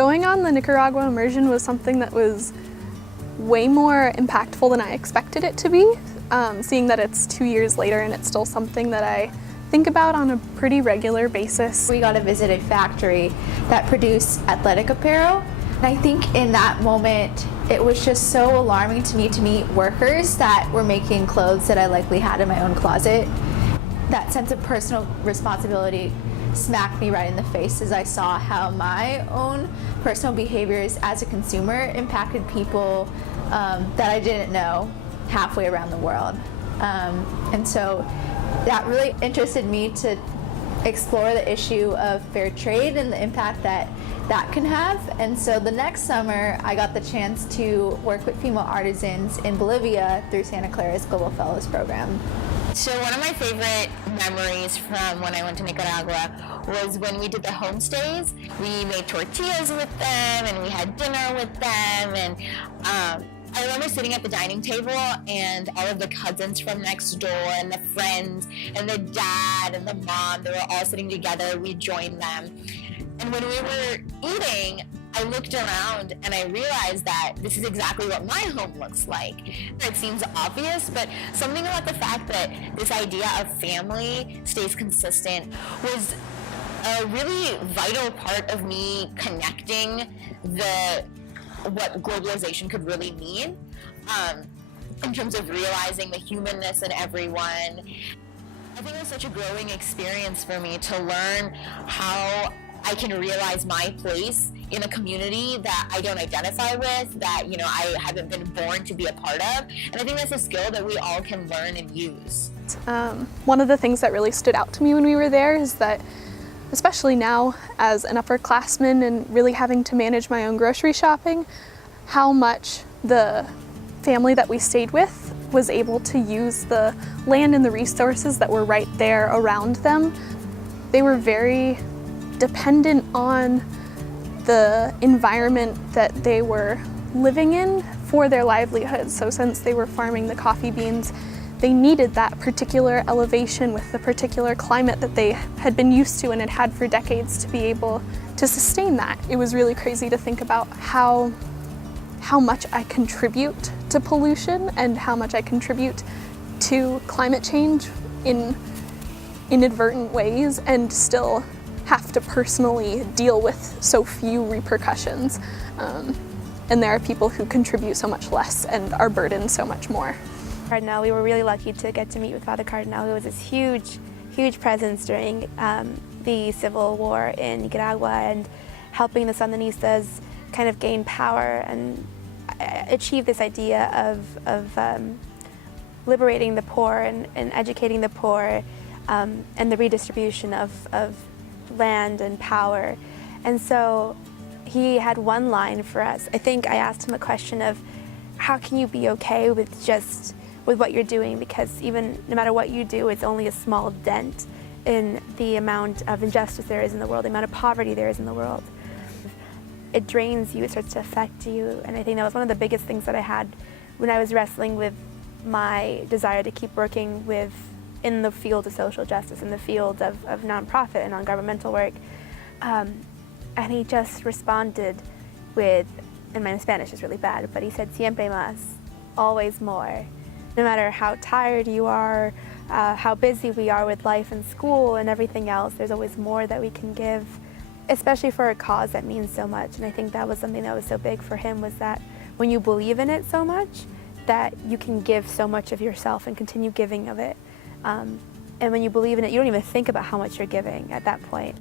Going on the Nicaragua Immersion was something that was way more impactful than I expected it to be, seeing that it's 2 years later and it's still something that I think about on a pretty regular basis. We got to visit a factory that produced athletic apparel. And I think in that moment, it was just so alarming to me to meet workers that were making clothes that I likely had in my own closet. That sense of personal responsibility smacked me right in the face as I saw how my own personal behaviors as a consumer impacted people that I didn't know halfway around the world. And so that really interested me to explore the issue of fair trade and the impact that that can have. And so the next summer, I got the chance to work with female artisans in Bolivia through Santa Clara's Global Fellows program. So one of my favorite memories from when I went to Nicaragua was when we did the homestays. We made tortillas with them and we had dinner with them, and I remember sitting at the dining table and all of the cousins from next door and the friends and the dad and the mom, they were all sitting together. We joined them. And when we were eating, I looked around and I realized that this is exactly what my home looks like. It seems obvious, but something about the fact that this idea of family stays consistent was a really vital part of me connecting what globalization could really mean, in terms of realizing the humanness in everyone. I think it was such a growing experience for me to learn how I can realize my place in a community that I don't identify with, that I haven't been born to be a part of. And I think that's a skill that we all can learn and use. One of the things that really stood out to me when we were there is that, especially now as an upperclassman and really having to manage my own grocery shopping, how much the family that we stayed with was able to use the land and the resources that were right there around them. They were very dependent on the environment that they were living in for their livelihood. So since they were farming the coffee beans, they needed that particular elevation with the particular climate that they had been used to and had had for decades to be able to sustain that. It was really crazy to think about how much I contribute to pollution and how much I contribute to climate change in inadvertent ways, and still have to personally deal with so few repercussions. And there are people who contribute so much less and are burdened so much more. Cardinal, we were really lucky to get to meet with Father Cardinal, who was this huge presence during the civil war in Nicaragua and helping the Sandinistas kind of gain power and achieve this idea of liberating the poor and educating the poor, and the redistribution of land and power. And so he had one line for us. I think I asked him a question of, how can you be okay with what you're doing, because even no matter what you do, it's only a small dent in the amount of injustice there is in the world, the amount of poverty there is in the world. It drains you, it starts to affect you, and I think that was one of the biggest things that I had when I was wrestling with my desire to keep working in the field of social justice, in the field of nonprofit and non-governmental work. And he just responded with, and my Spanish is really bad, but he said, siempre más, always more. No matter how tired you are, how busy we are with life and school and everything else, there's always more that we can give, especially for a cause that means so much. And I think that was something that was so big for him, was that when you believe in it so much, that you can give so much of yourself and continue giving of it. And when you believe in it, you don't even think about how much you're giving at that point.